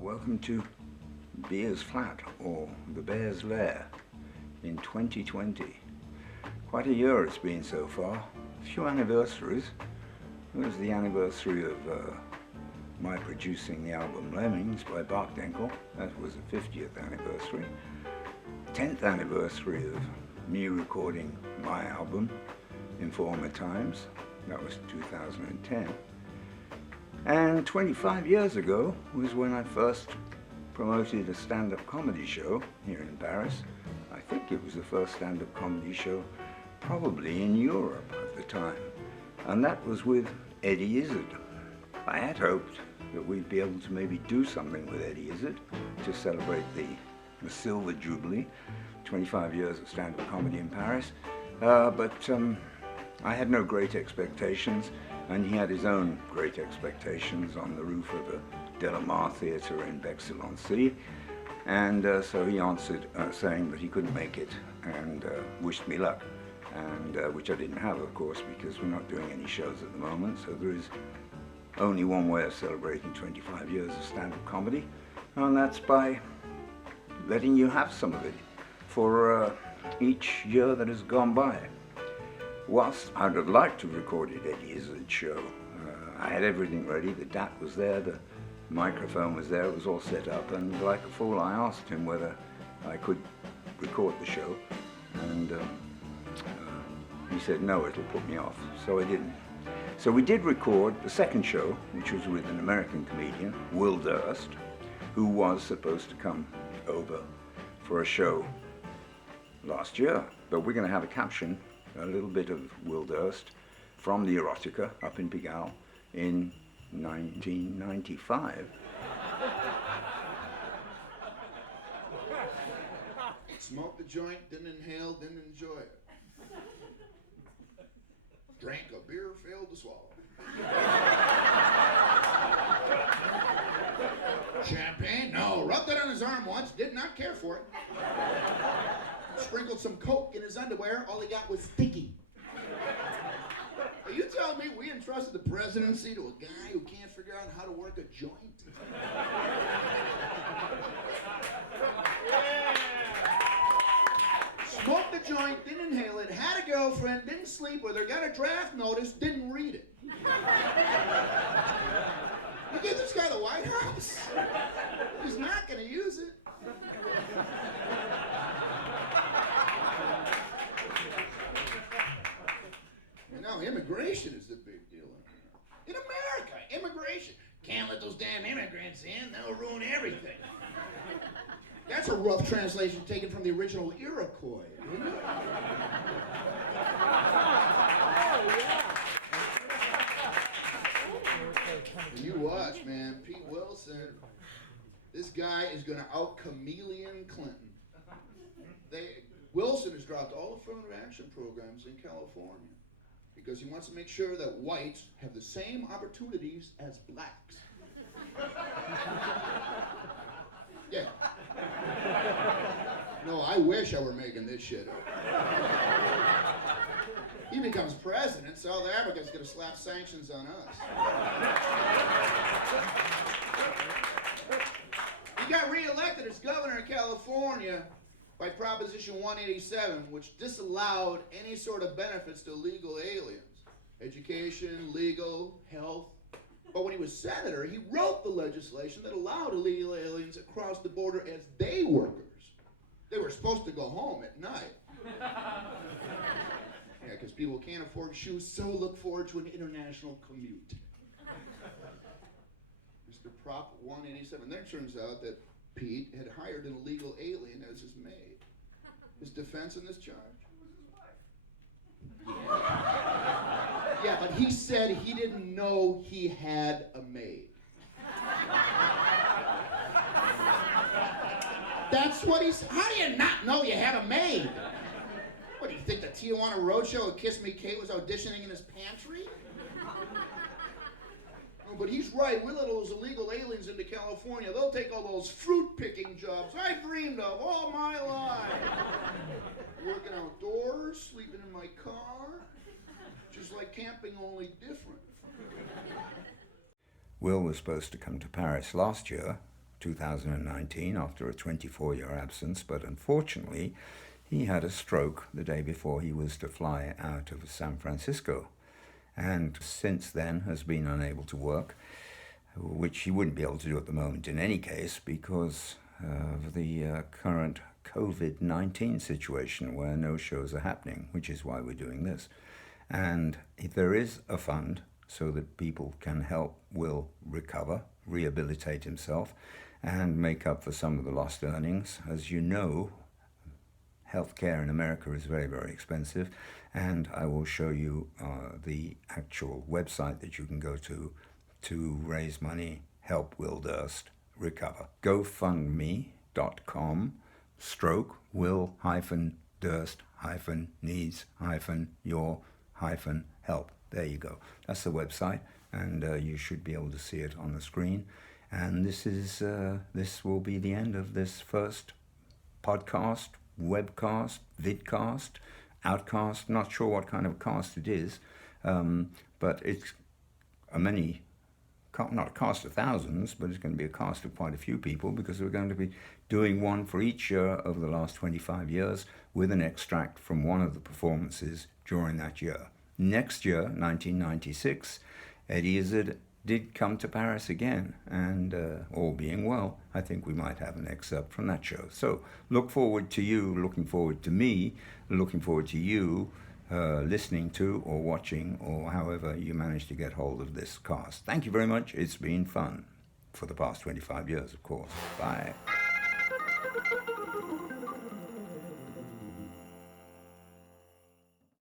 Welcome to Beer's Flat, or the Bear's Lair, in 2020. Quite a year it's been so far. A few anniversaries. It was the anniversary of my producing the album Lemmings by Bart Denkel. That was the 50th anniversary. 10th anniversary of me recording my album, Informer Times. That was 2010. And 25 years ago was when I first promoted a stand-up comedy show here in Paris. I think it was the first stand-up comedy show probably in Europe at the time. And that was with Eddie Izzard. I had hoped that we'd be able to maybe do something with Eddie Izzard to celebrate the Silver Jubilee, 25 years of stand-up comedy in Paris. But I had no great expectations, and he had his own great expectations on the roof of the Delamar Theatre in Bexhill-on-Sea. And so he answered saying that he couldn't make it and wished me luck, and which I didn't have, of course, because we're not doing any shows at the moment. So there is only one way of celebrating 25 years of stand-up comedy, and that's by letting you have some of it for each year that has gone by. Whilst I'd have liked to have recorded Eddie Izzard's show, I had everything ready. The DAT was there, the microphone was there, it was all set up, and like a fool I asked him whether I could record the show, and he said no, it'll put me off, so I didn't. So we did record the second show, which was with an American comedian, Will Durst, who was supposed to come over for a show last year, but we're going to have a caption, a little bit of Will Durst from the Erotica up in Pigalle in 1995. Smoked the joint, didn't inhale, didn't enjoy it. Drank a beer, failed to swallow. Champagne? No. Rubbed it on his arm once, did not care for it. Sprinkled some Coke in his underwear, all he got was sticky. Are you telling me we entrusted the presidency to a guy who can't figure out how to work a joint? Smoked the joint, didn't inhale it, had a girlfriend, didn't sleep with her, got a draft notice, didn't read it. You give this guy the White House? He's not going to use it. You know, immigration is the big deal in America. Immigration. Can't let those damn immigrants in, they'll ruin everything. That's a rough translation taken from the original Iroquois, isn't it? You watch, man. Pete Wilson. This guy is going to out-chameleon Clinton. Wilson has dropped all affirmative action programs in California because he wants to make sure that whites have the same opportunities as blacks. Yeah. No, I wish I were making this shit up. He becomes president, South Africa's gonna slap sanctions on us. He got reelected as governor of California by Proposition 187, which disallowed any sort of benefits to illegal aliens. Education, legal, health. But when he was senator, he wrote the legislation that allowed illegal aliens across the border as day workers. They were supposed to go home at night. Yeah, because people can't afford shoes, so look forward to an international commute. Mr. Prop 187. Then it turns out that Pete had hired an illegal alien as his maid. His defense in this charge was his wife. Yeah, but he said he didn't know he had a maid. That's what he said. How do you not know you have a maid? What, do you think the Tijuana Roadshow at Kiss Me Kate was auditioning in his pantry? No, but he's right. We let all those illegal aliens into California. They'll take all those fruit-picking jobs I dreamed of all my life. Working outdoors, sleeping in my car. Just like camping, only different. Will was supposed to come to Paris last year 2019 after a 24-year absence, but unfortunately he had a stroke the day before he was to fly out of San Francisco, and since then has been unable to work, which he wouldn't be able to do at the moment in any case because of the current COVID-19 situation where no shows are happening, which is why we're doing this. And there is a fund so that people can help Will recover, rehabilitate himself, and make up for some of the lost earnings. As you know, healthcare in America is very, very expensive, and I will show you the actual website that you can go to raise money, help Will Durst recover. GoFundMe.com/Will-Durst-needs-your-help. There you go. That's the website, and you should be able to see it on the screen. And this will be the end of this first podcast, webcast, vidcast, outcast. Not sure what kind of cast it is, but it's not a cast of thousands, but it's going to be a cast of quite a few people, because we're going to be doing one for each year over the last 25 years with an extract from one of the performances during that year. Next year, 1996, Eddie Izzard did come to Paris again, and all being well, I think we might have an excerpt from that show. So look forward to you, looking forward to me, looking forward to you listening to or watching, or however you manage to get hold of this cast. Thank you very much. It's been fun for the past 25 years, of course. Bye.